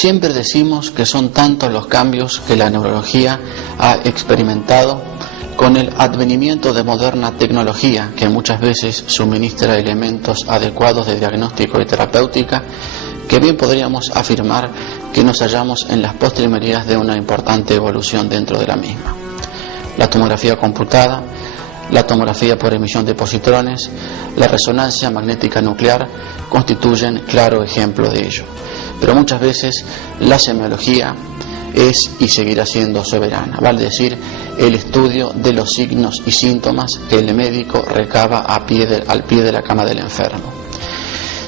Siempre decimos que son tantos los cambios que la neurología ha experimentado con el advenimiento de moderna tecnología que muchas veces suministra elementos adecuados de diagnóstico y terapéutica, que bien podríamos afirmar que nos hallamos en las postrimerías de una importante evolución dentro de la misma. La tomografía computada, la tomografía por emisión de positrones, la resonancia magnética nuclear constituyen claro ejemplo de ello. Pero muchas veces la semiología es y seguirá siendo soberana, vale decir, el estudio de los signos y síntomas que el médico recaba al pie de la cama del enfermo.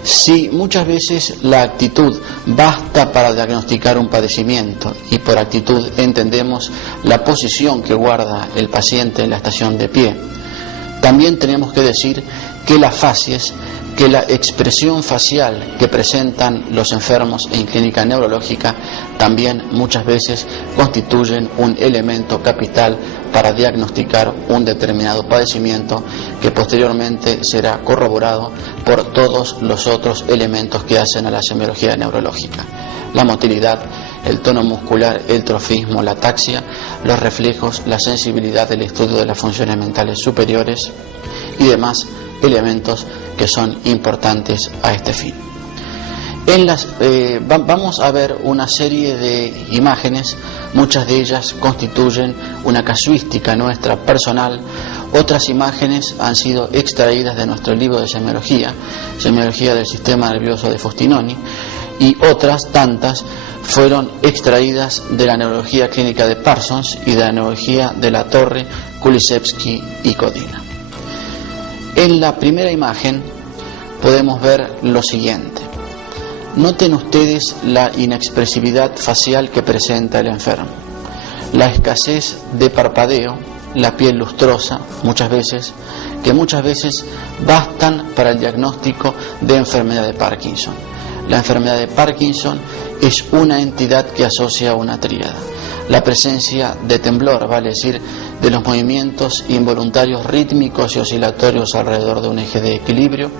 Si muchas veces la actitud basta para diagnosticar un padecimiento, y por actitud entendemos la posición que guarda el paciente en la estación de pie, también tenemos que decir que las facies, que la expresión facial que presentan los enfermos en clínica neurológica también muchas veces constituyen un elemento capital para diagnosticar un determinado padecimiento que posteriormente será corroborado por todos los otros elementos que hacen a la semiología neurológica: la motilidad, el tono muscular, el trofismo, la ataxia, los reflejos, la sensibilidad del estudio de las funciones mentales superiores y demás elementos que son importantes a este fin. Vamos a ver una serie de imágenes, muchas de ellas constituyen una casuística nuestra personal, otras imágenes han sido extraídas de nuestro libro de semiología, Semiología del Sistema Nervioso de Fustinoni, y otras tantas fueron extraídas de la neurología clínica de Parsons y de la neurología de la Torre, Kulisevsky y Codina. En la primera imagen podemos ver lo siguiente. Noten ustedes la inexpresividad facial que presenta el enfermo, la escasez de parpadeo, la piel lustrosa, muchas veces bastan para el diagnóstico de enfermedad de Parkinson. La enfermedad de Parkinson es una entidad que asocia una tríada: la presencia de temblor, vale decir, de los movimientos involuntarios rítmicos y oscilatorios alrededor de un eje de equilibrio;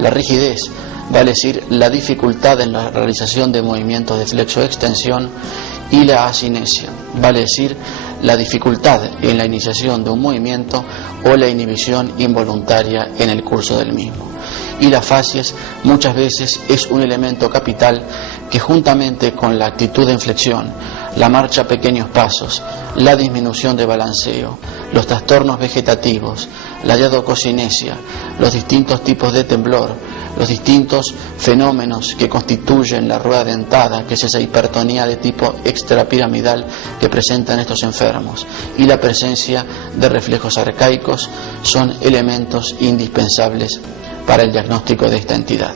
la rigidez, vale decir, la dificultad en la realización de movimientos de flexo-extensión; y la asinesia, vale decir, la dificultad en la iniciación de un movimiento o la inhibición involuntaria en el curso del mismo. Y las facies muchas veces es un elemento capital que, juntamente con la actitud de inflexión, la marcha a pequeños pasos, la disminución de balanceo, los trastornos vegetativos, la diadococinesia, los distintos tipos de temblor, los distintos fenómenos que constituyen la rueda dentada, que es esa hipertonía de tipo extrapiramidal que presentan estos enfermos, y la presencia de reflejos arcaicos, son elementos indispensables para el diagnóstico de esta entidad.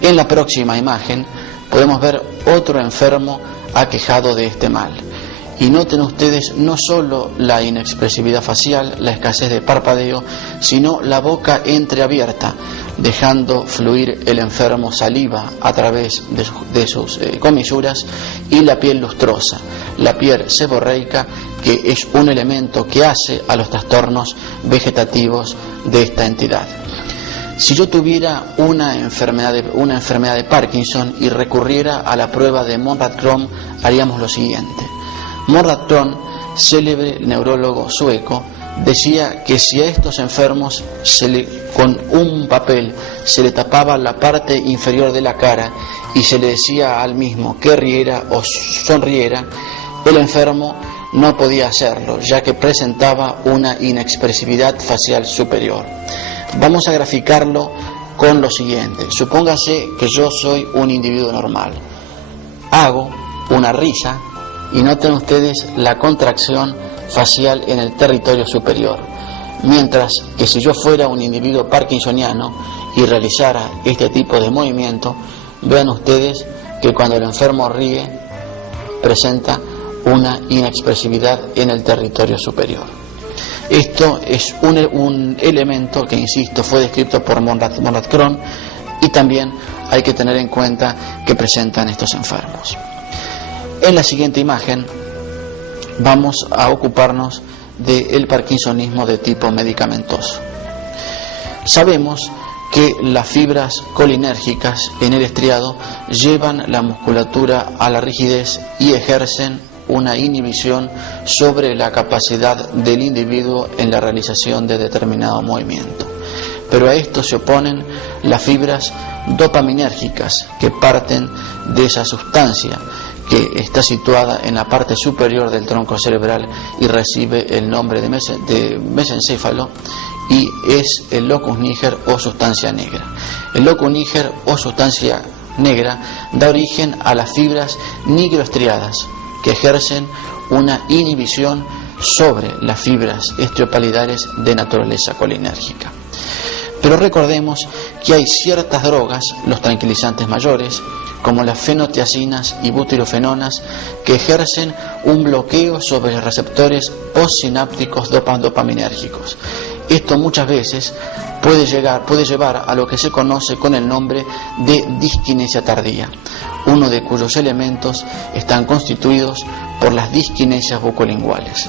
En la próxima imagen podemos ver otro enfermo aquejado de este mal. Y noten ustedes no solo la inexpresividad facial, la escasez de parpadeo, sino la boca entreabierta, dejando fluir el enfermo saliva a través de sus comisuras, y la piel lustrosa, la piel seborreica, que es un elemento que hace a los trastornos vegetativos de esta entidad. Si yo tuviera una enfermedad de Parkinson y recurriera a la prueba de Monrad-Krom, haríamos lo siguiente. Monrad-Krom, célebre neurólogo sueco, decía que si a estos enfermos con un papel se le tapaba la parte inferior de la cara y se le decía al mismo que riera o sonriera, el enfermo no podía hacerlo, ya que presentaba una inexpresividad facial superior. Vamos a graficarlo con lo siguiente. Supóngase que yo soy un individuo normal. Hago una risa y noten ustedes la contracción facial en el territorio superior. Mientras que si yo fuera un individuo parkinsoniano y realizara este tipo de movimiento, vean ustedes que cuando el enfermo ríe presenta una inexpresividad en el territorio superior. Esto es un elemento que, insisto, fue descrito por Monrad-Krom, y también hay que tener en cuenta que presentan estos enfermos. En la siguiente imagen vamos a ocuparnos del parkinsonismo de tipo medicamentoso. Sabemos que las fibras colinérgicas en el estriado llevan la musculatura a la rigidez y ejercen una inhibición sobre la capacidad del individuo en la realización de determinado movimiento. Pero a esto se oponen las fibras dopaminérgicas, que parten de esa sustancia que está situada en la parte superior del tronco cerebral y recibe el nombre de mesencéfalo, y es el locus niger o sustancia negra. El locus niger o sustancia negra da origen a las fibras nigroestriadas, que ejercen una inhibición sobre las fibras estriopalidares de naturaleza colinérgica. Pero recordemos que hay ciertas drogas, los tranquilizantes mayores, como las fenotiacinas y butirofenonas, que ejercen un bloqueo sobre los receptores postsinápticos dopaminérgicos. Esto muchas veces puede llevar a lo que se conoce con el nombre de disquinesia tardía, uno de cuyos elementos están constituidos por las disquinesias bucolinguales.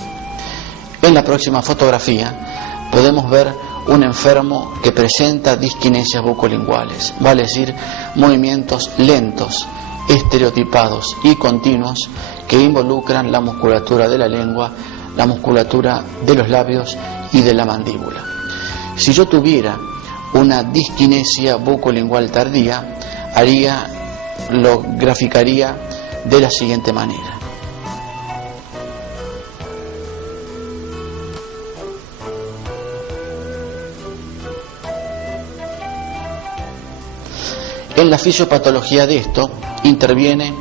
En la próxima fotografía podemos ver un enfermo que presenta disquinesias bucolinguales, vale decir, movimientos lentos, estereotipados y continuos que involucran la musculatura de la lengua, la musculatura de los labios y de la mandíbula. Si yo tuviera una disquinesia bucolingual tardía, lo graficaría de la siguiente manera. En la fisiopatología de esto interviene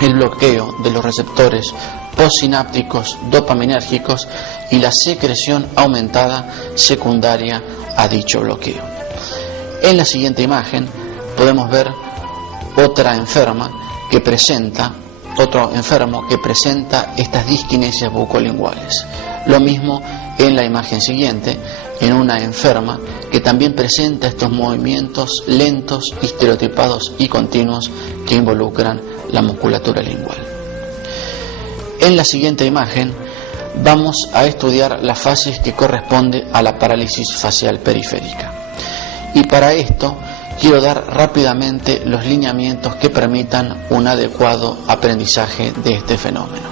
el bloqueo de los receptores postsinápticos dopaminérgicos y la secreción aumentada secundaria a dicho bloqueo. En la siguiente imagen podemos ver otro enfermo que presenta estas disquinesias bucolinguales. Lo mismo en la imagen siguiente, en una enferma que también presenta estos movimientos lentos, estereotipados y continuos que involucran la musculatura lingual. En la siguiente imagen vamos a estudiar la fase que corresponde a la parálisis facial periférica. Y para esto quiero dar rápidamente los lineamientos que permitan un adecuado aprendizaje de este fenómeno.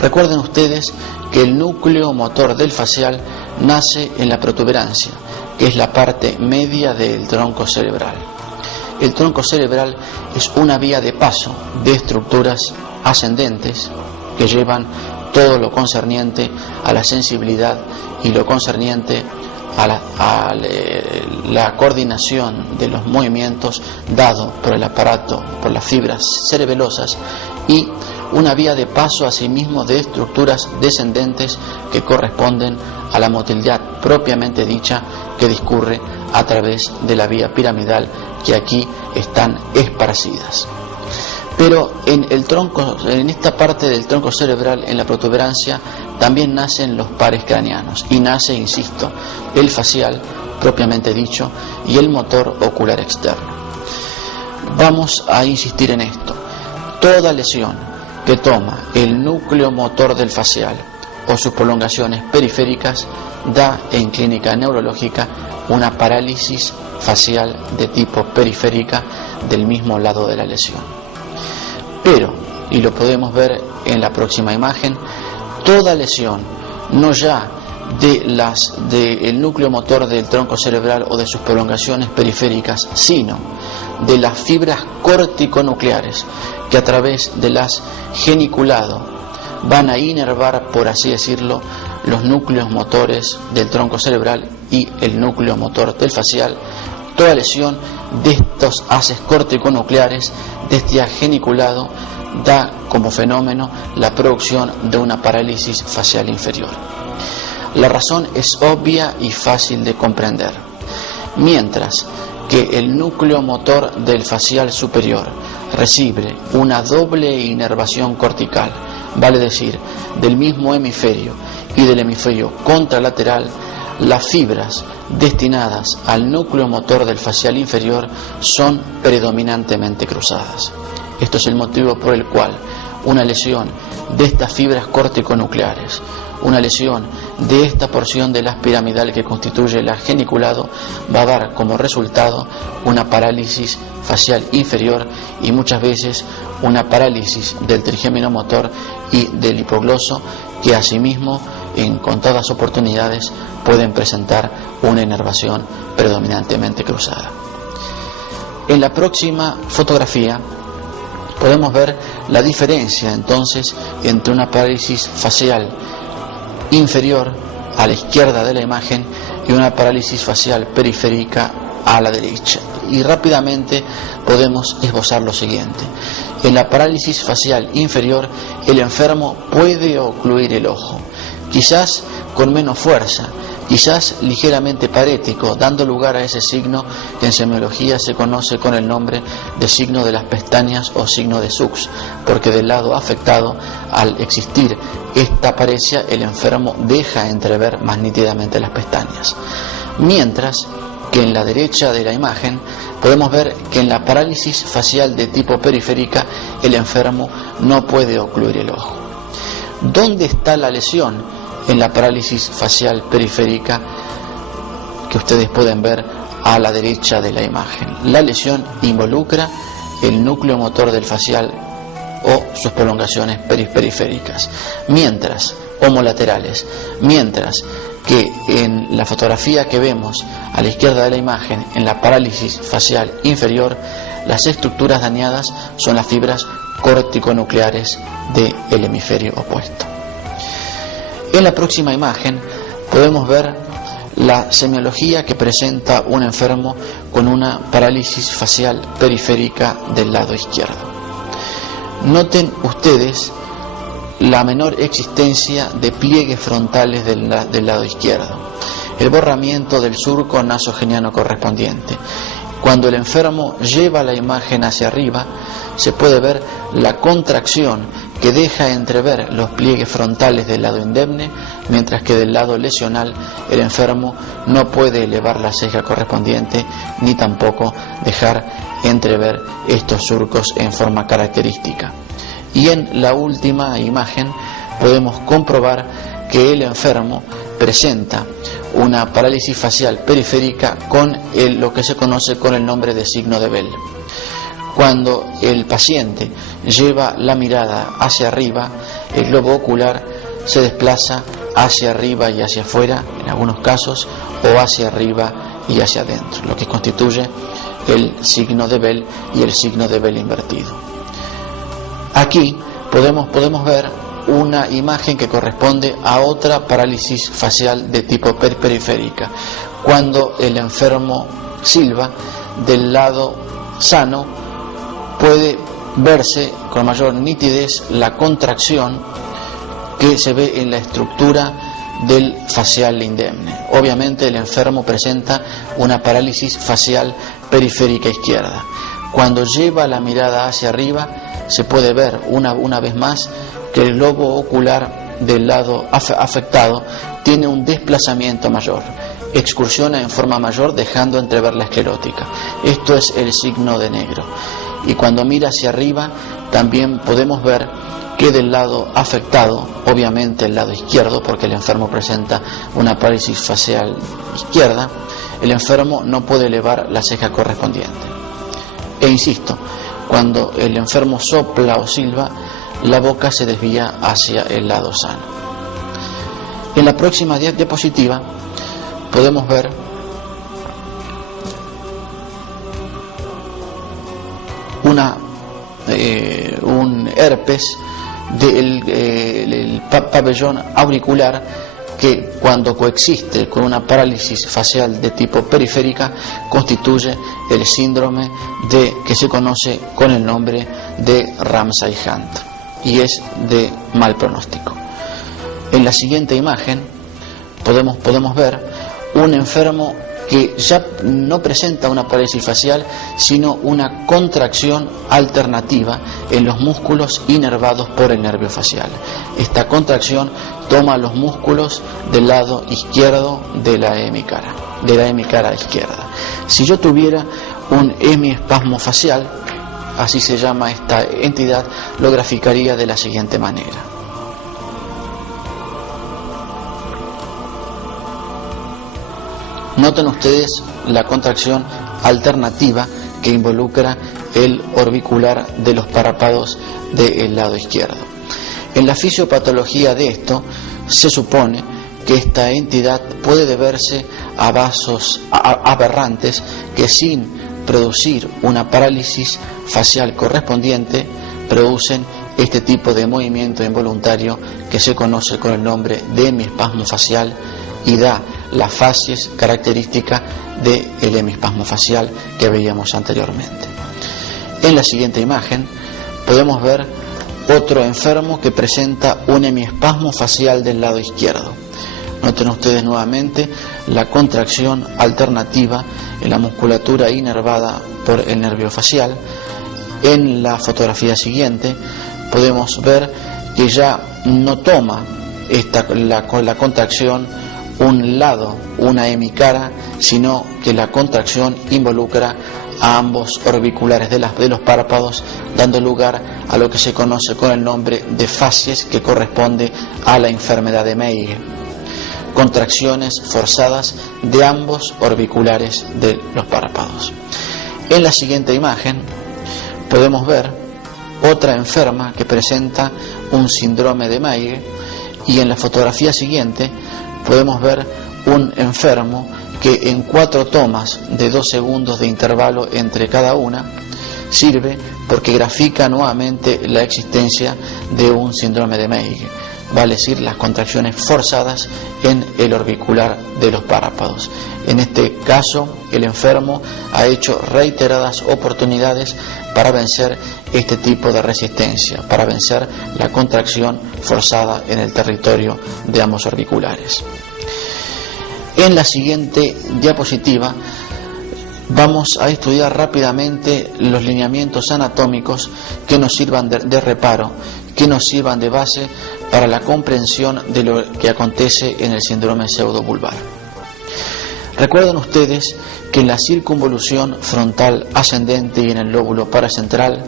Recuerden ustedes que el núcleo motor del facial nace en la protuberancia, que es la parte media del tronco cerebral. El tronco cerebral es una vía de paso de estructuras ascendentes que llevan todo lo concerniente a la sensibilidad y lo concerniente a la coordinación de los movimientos dado por el aparato, por las fibras cerebelosas, y una vía de paso asimismo de estructuras descendentes que corresponden a la motilidad propiamente dicha, que discurre a través de la vía piramidal, que aquí están esparcidas. Pero en esta parte del tronco cerebral, en la protuberancia, también nacen los pares craneanos, y nace, insisto, el facial propiamente dicho y el motor ocular externo. Vamos a insistir en esto. Toda lesión que toma el núcleo motor del facial o sus prolongaciones periféricas da en clínica neurológica una parálisis facial de tipo periférica del mismo lado de la lesión. Pero, y lo podemos ver en la próxima imagen, toda lesión, no ya del núcleo motor del tronco cerebral o de sus prolongaciones periféricas, sino de las fibras corticonucleares que a través de las geniculado van a inervar, por así decirlo, los núcleos motores del tronco cerebral y el núcleo motor del facial. Toda lesión de estos haces corticonucleares, de este geniculado, da como fenómeno la producción de una parálisis facial inferior. La razón es obvia y fácil de comprender. Mientras que el núcleo motor del facial superior recibe una doble inervación cortical, vale decir, del mismo hemisferio y del hemisferio contralateral, las fibras destinadas al núcleo motor del facial inferior son predominantemente cruzadas. Esto es el motivo por el cual una lesión de estas fibras corticonucleares, una lesión de esta porción de la piramidal que constituye el geniculado va a dar como resultado una parálisis facial inferior y muchas veces una parálisis del trigémino motor y del hipogloso, que asimismo en contadas oportunidades pueden presentar una inervación predominantemente cruzada. En la próxima fotografía podemos ver la diferencia entonces entre una parálisis facial inferior a la izquierda de la imagen y una parálisis facial periférica a la derecha. Y rápidamente podemos esbozar lo siguiente. En la parálisis facial inferior, el enfermo puede ocluir el ojo, quizás con menos fuerza, quizás ligeramente parético, dando lugar a ese signo que en semiología se conoce con el nombre de signo de las pestañas o signo de Sux, porque del lado afectado, al existir esta paresia, el enfermo deja entrever más nítidamente las pestañas. Mientras que en la derecha de la imagen podemos ver que en la parálisis facial de tipo periférica el enfermo no puede ocluir el ojo. ¿Dónde está la lesión en la parálisis facial periférica que ustedes pueden ver a la derecha de la imagen? La lesión involucra el núcleo motor del facial o sus prolongaciones periféricas, homolaterales, mientras que en la fotografía que vemos a la izquierda de la imagen, en la parálisis facial inferior, las estructuras dañadas son las fibras corticonucleares del hemisferio opuesto. En la próxima imagen podemos ver la semiología que presenta un enfermo con una parálisis facial periférica del lado izquierdo. Noten ustedes la menor existencia de pliegues frontales del lado izquierdo, el borramiento del surco nasogeniano correspondiente. Cuando el enfermo lleva la imagen hacia arriba, se puede ver la contracción que deja entrever los pliegues frontales del lado indemne, mientras que del lado lesional el enfermo no puede elevar la ceja correspondiente ni tampoco dejar entrever estos surcos en forma característica. Y en la última imagen podemos comprobar que el enfermo presenta una parálisis facial periférica con lo que se conoce con el nombre de signo de Bell. Cuando el paciente lleva la mirada hacia arriba, el globo ocular se desplaza hacia arriba y hacia afuera, en algunos casos, o hacia arriba y hacia adentro, lo que constituye el signo de Bell y el signo de Bell invertido. Aquí podemos ver una imagen que corresponde a otra parálisis facial de tipo periférica, cuando el enfermo silba del lado sano puede verse con mayor nitidez la contracción que se ve en la estructura del facial indemne. Obviamente el enfermo presenta una parálisis facial periférica izquierda. Cuando lleva la mirada hacia arriba se puede ver una vez más que el globo ocular del lado afectado tiene un desplazamiento mayor, excursiona en forma mayor dejando entrever la esclerótica. Esto es el signo de negro. Y cuando mira hacia arriba también podemos ver que del lado afectado, obviamente el lado izquierdo, porque el enfermo presenta una parálisis facial izquierda, el enfermo no puede elevar la ceja correspondiente. E insisto, cuando el enfermo sopla o silba, la boca se desvía hacia el lado sano. En la próxima diapositiva podemos ver un herpes del pabellón auricular, que cuando coexiste con una parálisis facial de tipo periférica constituye el síndrome que se conoce con el nombre de Ramsay-Hunt y es de mal pronóstico. En la siguiente imagen podemos ver un enfermo que ya no presenta una parálisis facial, sino una contracción alternativa en los músculos inervados por el nervio facial. Esta contracción toma los músculos del lado izquierdo de la hemicara izquierda. Si yo tuviera un hemiespasmo facial, así se llama esta entidad, lo graficaría de la siguiente manera. Noten ustedes la contracción alternativa que involucra el orbicular de los párpados del lado izquierdo. En la fisiopatología de esto se supone que esta entidad puede deberse a vasos aberrantes que, sin producir una parálisis facial correspondiente, producen este tipo de movimiento involuntario que se conoce con el nombre de hemiespasmo facial y da la facies característica del hemiespasmo facial que veíamos anteriormente. En la siguiente imagen podemos ver otro enfermo que presenta un hemiespasmo facial del lado izquierdo. Noten ustedes nuevamente la contracción alternativa en la musculatura inervada por el nervio facial. En la fotografía siguiente podemos ver que ya no toma la contracción un lado, una hemicara, sino que la contracción involucra a ambos orbiculares de los párpados, dando lugar a lo que se conoce con el nombre de facies, que corresponde a la enfermedad de Meige. Contracciones forzadas de ambos orbiculares de los párpados. En la siguiente imagen podemos ver otra enferma que presenta un síndrome de Meige, y en la fotografía siguiente podemos ver un enfermo que en 4 tomas de 2 segundos de intervalo entre cada una sirve porque grafica nuevamente la existencia de un síndrome de Meige, vale decir, las contracciones forzadas en el orbicular de los párpados. En este caso, el enfermo ha hecho reiteradas oportunidades para vencer este tipo de resistencia, para vencer la contracción forzada en el territorio de ambos orbiculares. En la siguiente diapositiva vamos a estudiar rápidamente los lineamientos anatómicos que nos sirvan de reparo, que nos sirvan de base para la comprensión de lo que acontece en el síndrome pseudobulbar. Recuerden ustedes que en la circunvolución frontal ascendente y en el lóbulo paracentral,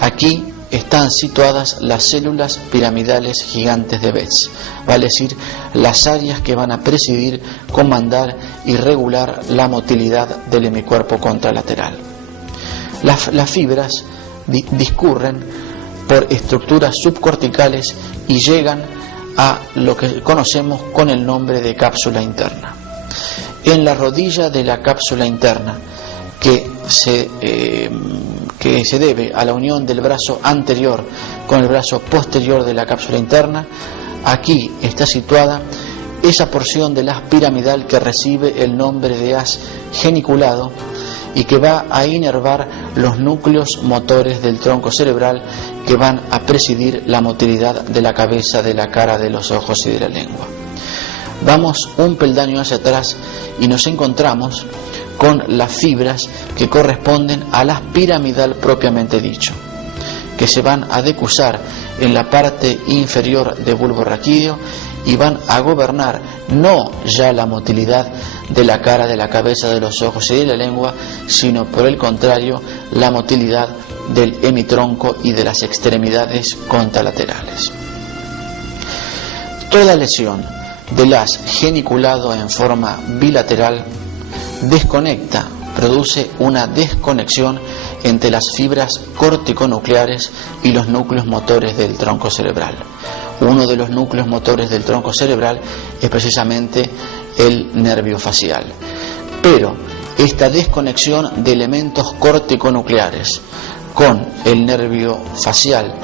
aquí están situadas las células piramidales gigantes de Betz, vale decir, las áreas que van a presidir, comandar y regular la motilidad del hemicuerpo contralateral. Las fibras discurren por estructuras subcorticales y llegan a lo que conocemos con el nombre de cápsula interna. En la rodilla de la cápsula interna, que se debe a la unión del brazo anterior con el brazo posterior de la cápsula interna, aquí está situada esa porción del haz piramidal que recibe el nombre de haz geniculado y que va a inervar los núcleos motores del tronco cerebral que van a presidir la motilidad de la cabeza, de la cara, de los ojos y de la lengua. Vamos un peldaño hacia atrás y nos encontramos con las fibras que corresponden al haz piramidal propiamente dicho, que se van a decusar en la parte inferior del bulbo raquídeo y van a gobernar no ya la motilidad de la cara, de la cabeza, de los ojos y de la lengua, sino por el contrario la motilidad del hemitronco y de las extremidades contralaterales. Toda lesión del haz geniculado en forma bilateral desconecta, produce una desconexión entre las fibras corticonucleares y los núcleos motores del tronco cerebral. Uno de los núcleos motores del tronco cerebral es precisamente el nervio facial. Pero esta desconexión de elementos corticonucleares con el nervio facial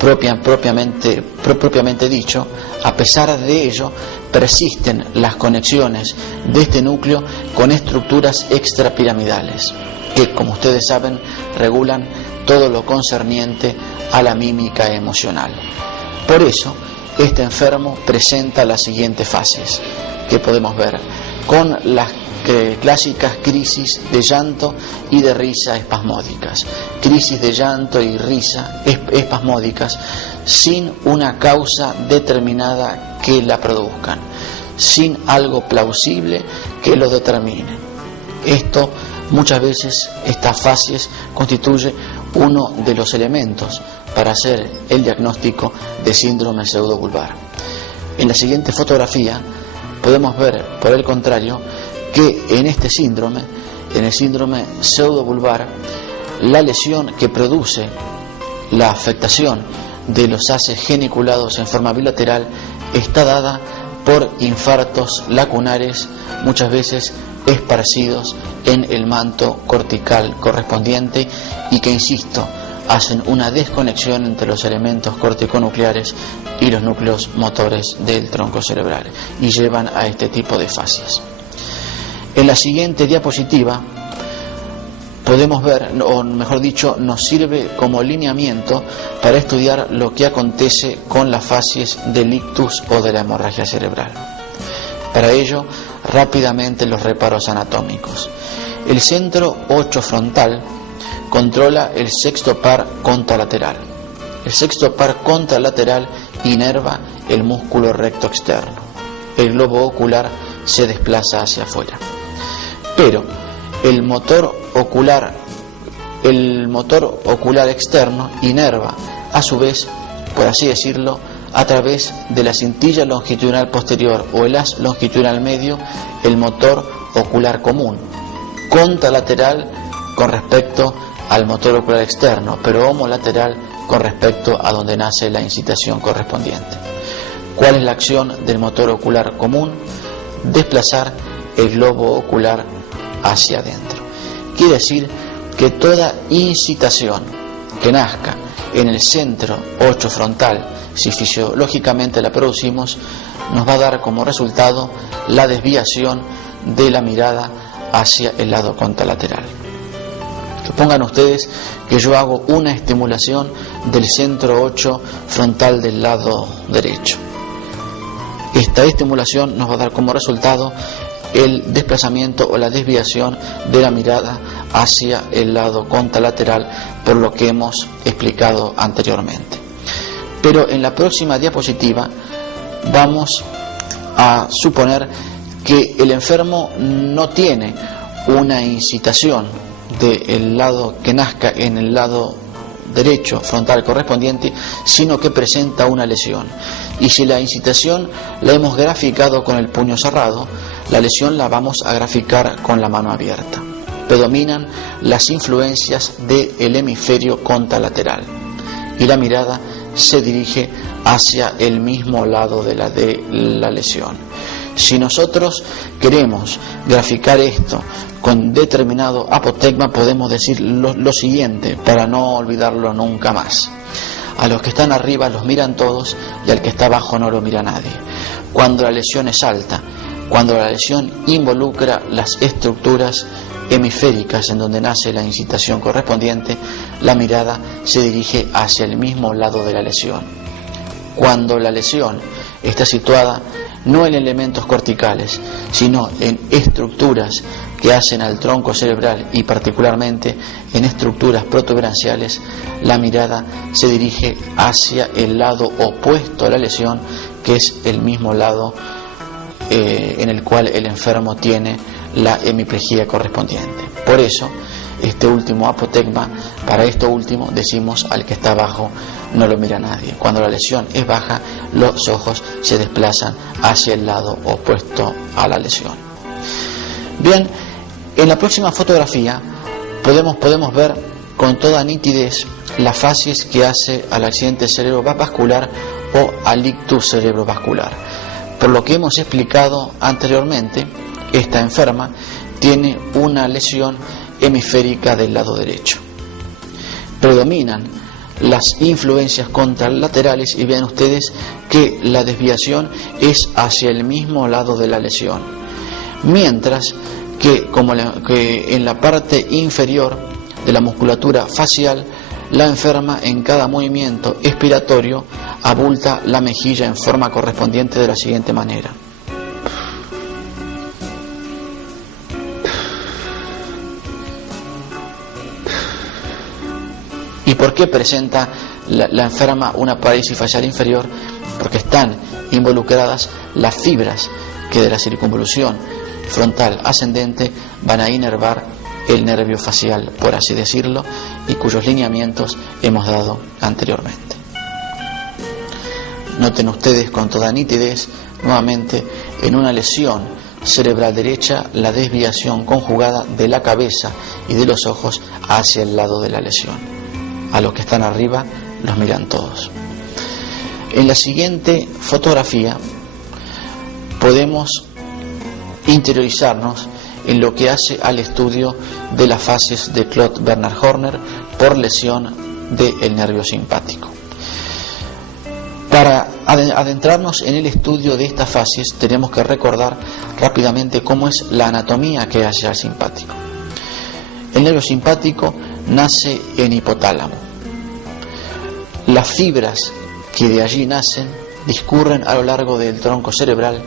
propiamente dicho, a pesar de ello, persisten las conexiones de este núcleo con estructuras extrapiramidales, que, como ustedes saben, regulan todo lo concerniente a la mímica emocional. Por eso, este enfermo presenta las siguientes fases que podemos ver, con las clásicas crisis de llanto y de risa espasmódicas. Crisis de llanto y risa espasmódicas sin una causa determinada que la produzcan, sin algo plausible que lo determine. Esto muchas veces, estas fases constituye uno de los elementos para hacer el diagnóstico de síndrome pseudobulbar. En la siguiente fotografía podemos ver, por el contrario, que en este síndrome, en el síndrome pseudobulbar, la lesión que produce la afectación de los haces geniculados en forma bilateral está dada por infartos lacunares, muchas veces esparcidos en el manto cortical correspondiente y que, insisto, hacen una desconexión entre los elementos corticonucleares y los núcleos motores del tronco cerebral y llevan a este tipo de fasias. En la siguiente diapositiva podemos ver, o mejor dicho, nos sirve como lineamiento para estudiar lo que acontece con las fases del ictus o de la hemorragia cerebral. Para ello, rápidamente los reparos anatómicos. El centro 8 frontal controla el sexto par contralateral. El sexto par contralateral inerva el músculo recto externo. El globo ocular se desplaza hacia afuera. Pero el motor ocular externo inerva, a su vez, por así decirlo, a través de la cintilla longitudinal posterior o el haz longitudinal medio, el motor ocular común, contralateral con respecto al motor ocular externo, pero homolateral con respecto a donde nace la incitación correspondiente. ¿Cuál es la acción del motor ocular común? Desplazar el globo ocular hacia adentro. Quiere decir que toda incitación que nazca en el centro 8 frontal, si fisiológicamente la producimos, nos va a dar como resultado la desviación de la mirada hacia el lado contralateral. Supongan ustedes que yo hago una estimulación del centro 8 frontal del lado derecho. Esta estimulación nos va a dar como resultado el desplazamiento o la desviación de la mirada hacia el lado contralateral, por lo que hemos explicado anteriormente. Pero en la próxima diapositiva vamos a suponer que el enfermo no tiene una incitación del lado que nazca en el lado derecho frontal correspondiente, sino que presenta una lesión. Y si la incitación la hemos graficado con el puño cerrado, la lesión la vamos a graficar con la mano abierta. Predominan las influencias del hemisferio contralateral y la mirada se dirige hacia el mismo lado de la lesión. Si nosotros queremos graficar esto con determinado apotegma, podemos decir lo siguiente para no olvidarlo nunca más. A los que están arriba los miran todos y al que está abajo no lo mira nadie. Cuando la lesión es alta, cuando la lesión involucra las estructuras hemisféricas en donde nace la incitación correspondiente, la mirada se dirige hacia el mismo lado de la lesión. Cuando la lesión está situada no en elementos corticales, sino en estructuras que hacen al tronco cerebral y particularmente en estructuras protuberanciales, la mirada se dirige hacia el lado opuesto a la lesión, que es el mismo lado en el cual el enfermo tiene la hemiplegia correspondiente. Por eso, este último apotegma, para esto último decimos al que está abajo no lo mira nadie. Cuando la lesión es baja, los ojos se desplazan hacia el lado opuesto a la lesión. Bien, en la próxima fotografía podemos ver con toda nitidez las fases que hace al accidente cerebrovascular o al ictus cerebrovascular. Por lo que hemos explicado anteriormente, esta enferma tiene una lesión hemisférica del lado derecho. Predominan las influencias contralaterales y vean ustedes que la desviación es hacia el mismo lado de la lesión, mientras que en la parte inferior de la musculatura facial, la enferma en cada movimiento expiratorio abulta la mejilla en forma correspondiente de la siguiente manera. ¿Y por qué presenta la enferma una parálisis facial inferior? Porque están involucradas las fibras que de la circunvolución frontal ascendente van a inervar el nervio facial, por así decirlo, y cuyos lineamientos hemos dado anteriormente. Noten ustedes con toda nitidez, nuevamente, en una lesión cerebral derecha, la desviación conjugada de la cabeza y de los ojos hacia el lado de la lesión. A los que están arriba los miran todos. En la siguiente fotografía podemos interiorizarnos en lo que hace al estudio de las fases de Claude-Bernard Horner por lesión del nervio simpático. Para adentrarnos en el estudio de estas fases tenemos que recordar rápidamente cómo es la anatomía que hace al simpático. El nervio simpático nace en hipotálamo. Las fibras que de allí nacen discurren a lo largo del tronco cerebral,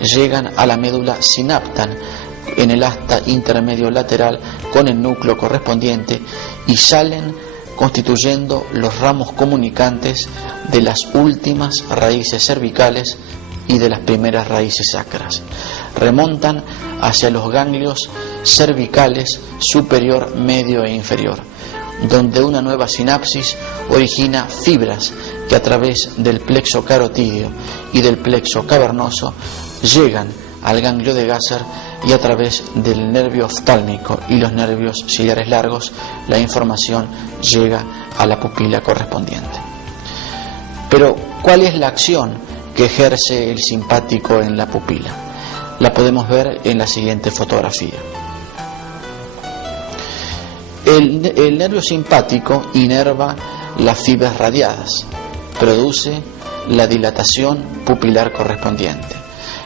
llegan a la médula, sinaptan en el asta intermedio lateral con el núcleo correspondiente y salen constituyendo los ramos comunicantes de las últimas raíces cervicales y de las primeras raíces sacras. Remontan hacia los ganglios cervicales superior, medio e inferior, donde una nueva sinapsis origina fibras que a través del plexo carotídeo y del plexo cavernoso llegan al ganglio de Gasser, y a través del nervio oftálmico y los nervios ciliares largos la información llega a la pupila correspondiente. Pero, ¿cuál es la acción que ejerce el simpático en la pupila? La podemos ver en la siguiente fotografía. El nervio simpático inerva las fibras radiadas, produce la dilatación pupilar correspondiente,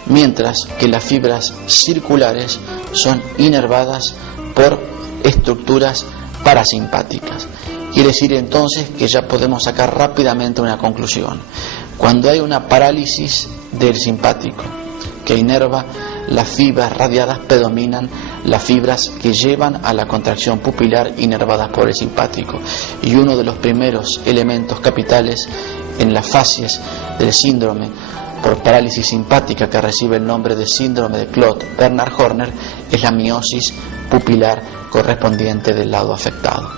mientras que las fibras circulares son inervadas por estructuras parasimpáticas. Quiere decir entonces que ya podemos sacar rápidamente una conclusión. Cuando hay una parálisis del simpático que inerva las fibras radiadas, predominan las fibras que llevan a la contracción pupilar inervadas por el simpático, y uno de los primeros elementos capitales en las fases del síndrome por parálisis simpática, que recibe el nombre de síndrome de Claude-Bernard Horner, es la miosis pupilar correspondiente del lado afectado.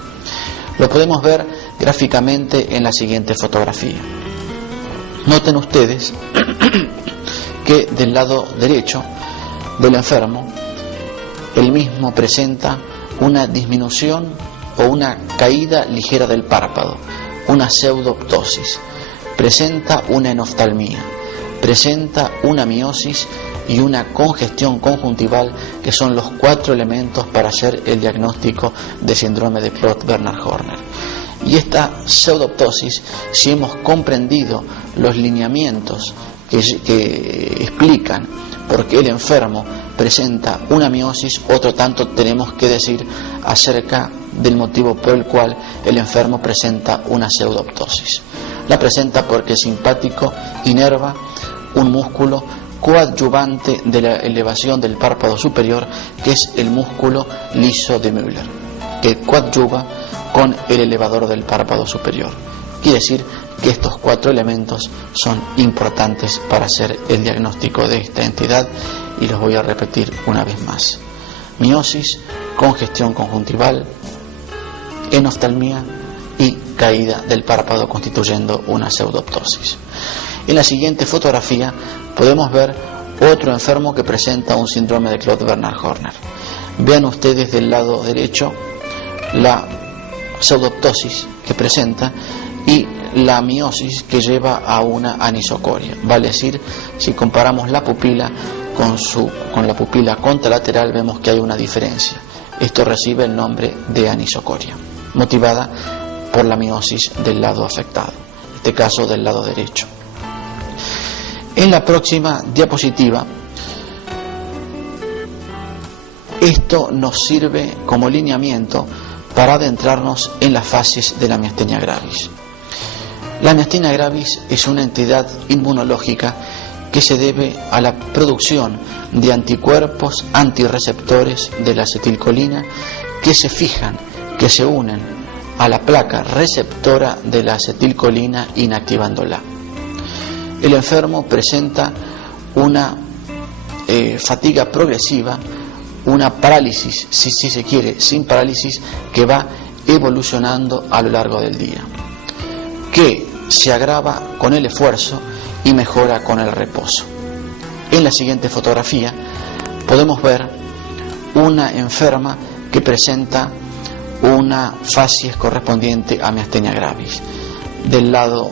Lo podemos ver gráficamente en la siguiente fotografía. Noten ustedes que del lado derecho del enfermo, el mismo presenta una disminución o una caída ligera del párpado, una pseudoptosis, presenta una enoftalmía, presenta una miosis y una congestión conjuntival, que son los 4 elementos para hacer el diagnóstico de síndrome de Claude-Bernard Horner. Y esta pseudoptosis, si hemos comprendido los lineamientos que explican por qué el enfermo presenta una miosis, otro tanto tenemos que decir acerca del motivo por el cual el enfermo presenta una pseudoptosis. La presenta porque el simpático inerva un músculo coadyuvante de la elevación del párpado superior, que es el músculo liso de Müller, que coadyuva con el elevador del párpado superior. Quiere decir que estos 4 elementos son importantes para hacer el diagnóstico de esta entidad, y los voy a repetir una vez más: miosis, congestión conjuntival, enoftalmía y caída del párpado constituyendo una pseudoptosis. En la siguiente fotografía podemos ver otro enfermo que presenta un síndrome de Claude-Bernard Horner. Vean ustedes del lado derecho la pseudoptosis que presenta y la miosis que lleva a una anisocoria. Vale decir, si comparamos la pupila con la pupila contralateral, vemos que hay una diferencia. Esto recibe el nombre de anisocoria, motivada por la miosis del lado afectado, en este caso del lado derecho. En la próxima diapositiva, esto nos sirve como lineamiento para adentrarnos en las fases de la miastenia gravis. La miastenia gravis es una entidad inmunológica que se debe a la producción de anticuerpos antirreceptores de la acetilcolina que se fijan, que se unen a la placa receptora de la acetilcolina, inactivándola. El enfermo presenta una fatiga progresiva, una parálisis, si se quiere, sin parálisis, que va evolucionando a lo largo del día, que se agrava con el esfuerzo y mejora con el reposo. En la siguiente fotografía podemos ver una enferma que presenta una facies correspondiente a miastenia gravis. Del lado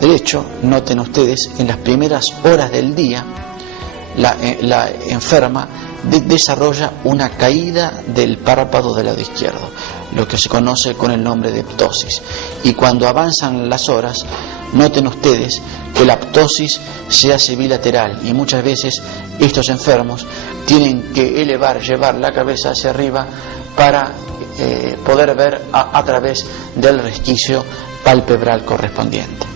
derecho, noten ustedes, en las primeras horas del día, la enferma desarrolla una caída del párpado del lado izquierdo, lo que se conoce con el nombre de ptosis. Y cuando avanzan las horas, noten ustedes que la ptosis se hace bilateral, y muchas veces estos enfermos tienen que llevar la cabeza hacia arriba para poder ver a través del resquicio palpebral correspondiente.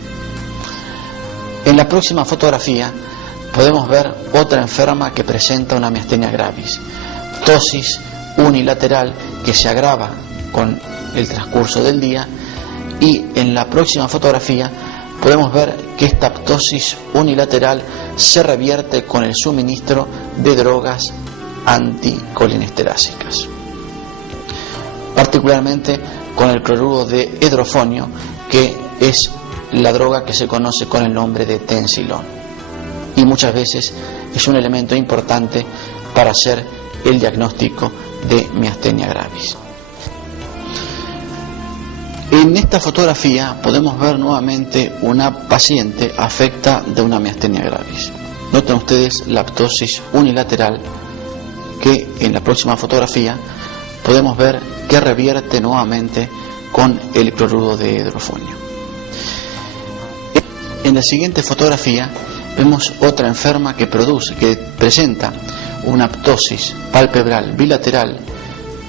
En la próxima fotografía podemos ver otra enferma que presenta una miastenia gravis, ptosis unilateral que se agrava con el transcurso del día, y en la próxima fotografía podemos ver que esta ptosis unilateral se revierte con el suministro de drogas anticolinesterásicas, particularmente con el cloruro de hidrofonio, que es la droga que se conoce con el nombre de tensilón, y muchas veces es un elemento importante para hacer el diagnóstico de miastenia gravis. En esta fotografía podemos ver nuevamente una paciente afecta de una miastenia gravis. Noten ustedes la ptosis unilateral, que en la próxima fotografía podemos ver que revierte nuevamente con el cloruro de hidrofonio. En la siguiente fotografía vemos otra enferma que presenta una ptosis palpebral bilateral,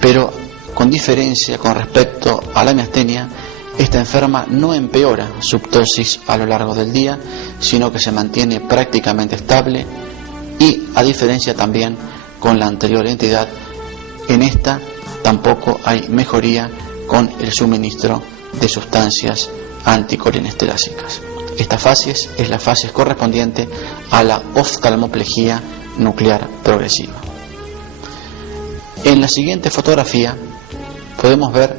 pero con diferencia con respecto a la miastenia. Esta enferma no empeora su ptosis a lo largo del día, sino que se mantiene prácticamente estable, y a diferencia también con la anterior entidad, en esta tampoco hay mejoría con el suministro de sustancias anticolinesterásicas. Esta facies es la facies correspondiente a la oftalmoplegia nuclear progresiva. En la siguiente fotografía podemos ver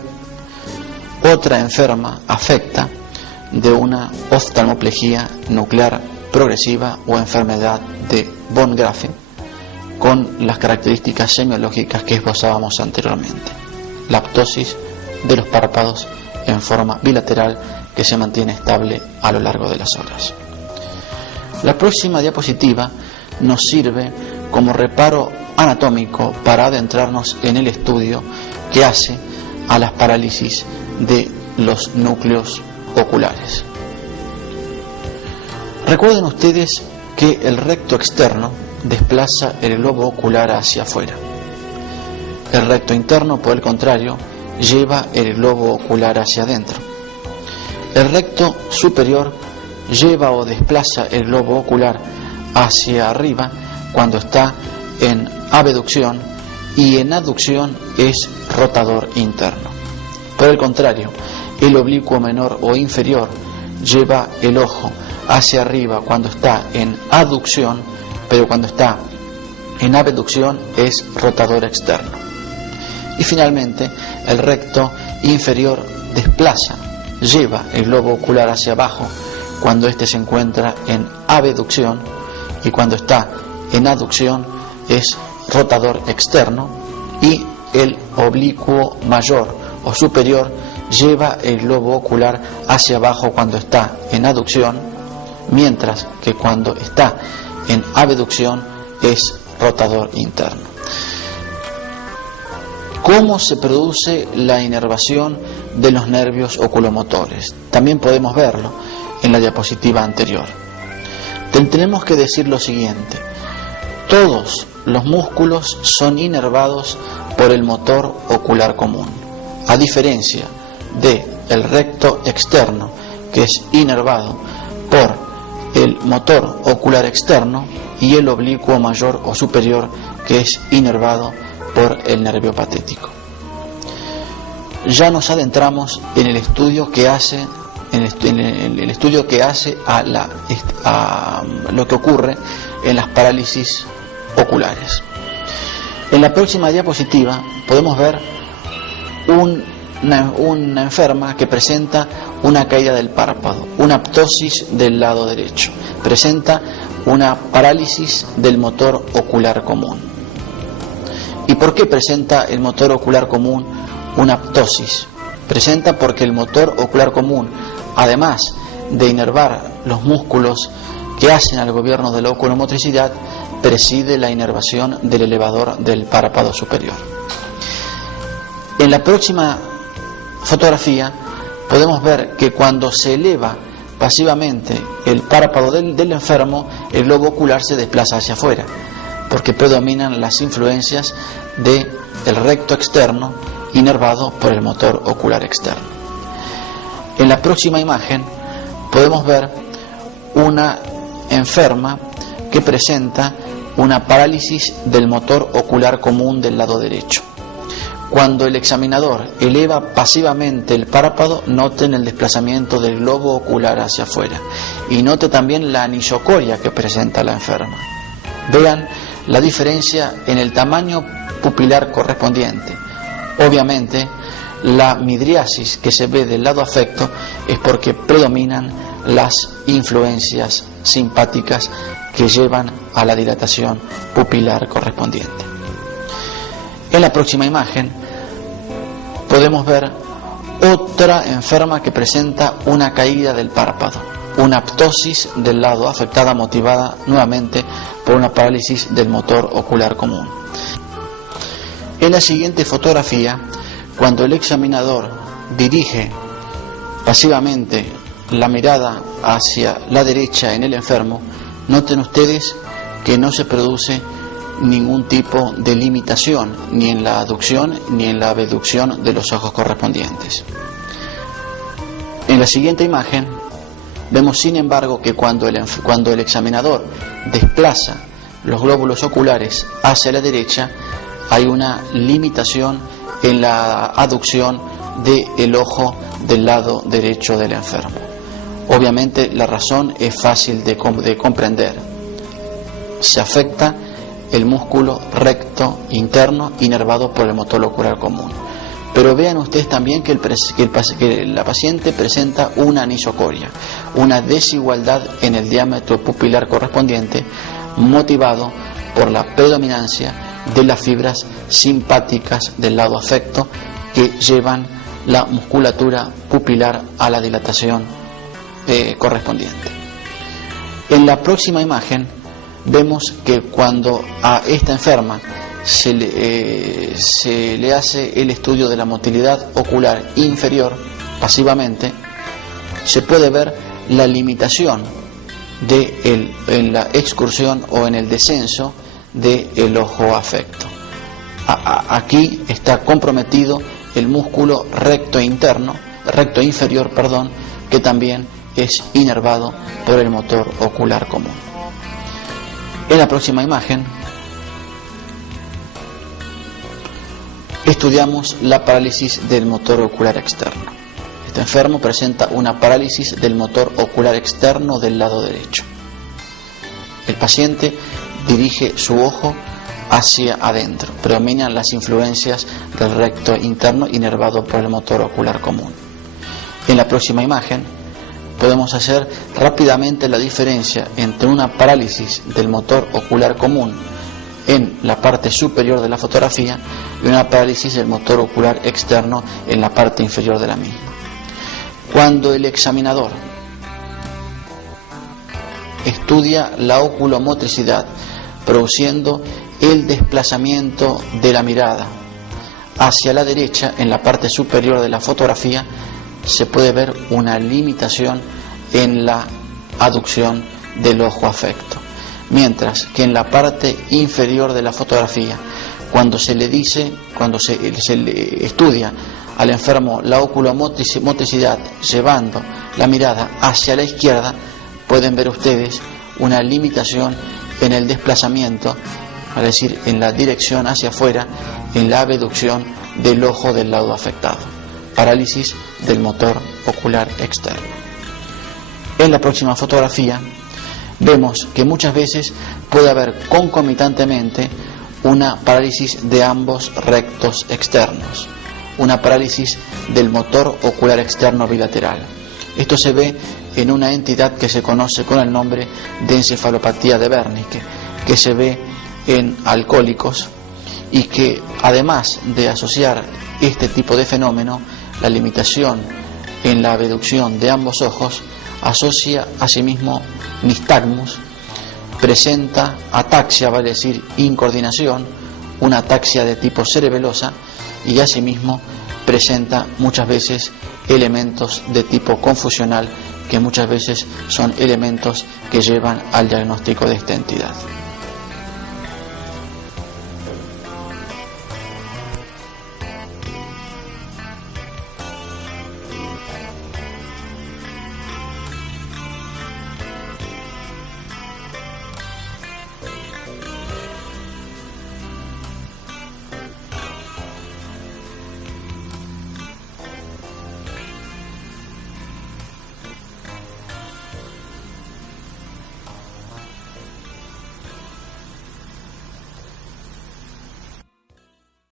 otra enferma afecta de una oftalmoplegia nuclear progresiva o enfermedad de von Grafen, con las características semiológicas que esbozábamos anteriormente. La ptosis de los párpados en forma bilateral que se mantiene estable a lo largo de las horas. La próxima diapositiva nos sirve como reparo anatómico para adentrarnos en el estudio que hace a las parálisis de los núcleos oculares. Recuerden ustedes que el recto externo desplaza el globo ocular hacia afuera. El recto interno, por el contrario, lleva el globo ocular hacia adentro. El recto superior lleva o desplaza el globo ocular hacia arriba cuando está en abducción, y en aducción es rotador interno. Por el contrario, el oblicuo menor o inferior lleva el ojo hacia arriba cuando está en aducción, pero cuando está en abducción es rotador externo. Y finalmente, el recto inferior lleva el globo ocular hacia abajo cuando éste se encuentra en abducción, y cuando está en aducción es rotador externo, y el oblicuo mayor o superior lleva el globo ocular hacia abajo cuando está en aducción, mientras que cuando está en abducción es rotador interno. ¿Cómo se produce la inervación de los nervios oculomotores? También podemos verlo en la diapositiva anterior. Tenemos que decir lo siguiente: todos los músculos son inervados por el motor ocular común, a diferencia de el recto externo, que es inervado por el motor ocular externo, y el oblicuo mayor o superior, que es inervado por el nervio patético. Ya nos adentramos en el estudio que hace a lo que ocurre en las parálisis oculares. En la próxima diapositiva podemos ver una enferma que presenta una caída del párpado, una ptosis del lado derecho. Presenta una parálisis del motor ocular común. ¿Y por qué presenta el motor ocular común una ptosis? Presenta porque el motor ocular común, además de inervar los músculos que hacen al gobierno de la oculomotricidad, preside la inervación del elevador del párpado superior. En la próxima fotografía podemos ver que cuando se eleva pasivamente el párpado del enfermo, el globo ocular se desplaza hacia afuera, porque predominan las influencias del recto externo inervado por el motor ocular externo. En la próxima imagen podemos ver una enferma que presenta una parálisis del motor ocular común del lado derecho. Cuando el examinador eleva pasivamente el párpado, noten el desplazamiento del globo ocular hacia afuera y note también la anisocoria que presenta la enferma. Vean la diferencia en el tamaño pupilar correspondiente. Obviamente, la midriasis que se ve del lado afecto es porque predominan las influencias simpáticas que llevan a la dilatación pupilar correspondiente. En la próxima imagen podemos ver otra enferma que presenta una caída del párpado, una ptosis del lado afectada motivada nuevamente por una parálisis del motor ocular común. En la siguiente fotografía, cuando el examinador dirige pasivamente la mirada hacia la derecha en el enfermo, noten ustedes que no se produce ningún tipo de limitación ni en la aducción ni en la abducción de los ojos correspondientes. En la siguiente imagen vemos sin embargo que cuando el examinador desplaza los glóbulos oculares hacia la derecha, hay una limitación en la aducción del ojo del lado derecho del enfermo. Obviamente la razón es fácil de comprender. Se afecta el músculo recto interno inervado por el motor ocular común. Pero vean ustedes también que la paciente presenta una anisocoria, una desigualdad en el diámetro pupilar correspondiente, motivado por la predominancia de las fibras simpáticas del lado afecto que llevan la musculatura pupilar a la dilatación correspondiente. En la próxima imagen vemos que cuando a esta enferma se le hace el estudio de la motilidad ocular inferior pasivamente, se puede ver la limitación en la excursión o en el descenso del ojo afecto. Aquí está comprometido el músculo recto inferior, que también es inervado por el motor ocular común. En la próxima imagen estudiamos la parálisis del motor ocular externo. Este enfermo presenta una parálisis del motor ocular externo del lado derecho. El paciente dirige su ojo hacia adentro, predominan las influencias del recto interno inervado por el motor ocular común. En la próxima imagen podemos hacer rápidamente la diferencia entre una parálisis del motor ocular común en la parte superior de la fotografía y una parálisis del motor ocular externo en la parte inferior de la misma. Cuando el examinador estudia la oculomotricidad produciendo el desplazamiento de la mirada hacia la derecha en la parte superior de la fotografía, se puede ver una limitación en la aducción del ojo afecto, mientras que en la parte inferior de la fotografía, cuando se le estudia al enfermo la oculomotricidad llevando la mirada hacia la izquierda, pueden ver ustedes una limitación en el desplazamiento, es decir, en la dirección hacia afuera, en la abducción del ojo del lado afectado. Parálisis del motor ocular externo. En la próxima fotografía vemos que muchas veces puede haber concomitantemente una parálisis de ambos rectos externos, una parálisis del motor ocular externo bilateral. Esto se ve en una entidad que se conoce con el nombre de encefalopatía de Wernicke, que se ve en alcohólicos y que, además de asociar este tipo de fenómeno, la limitación en la abducción de ambos ojos, asocia asimismo nistagmus, presenta ataxia, vale decir incoordinación, una ataxia de tipo cerebelosa, y asimismo presenta muchas veces elementos de tipo confusional, que muchas veces son elementos que llevan al diagnóstico de esta entidad.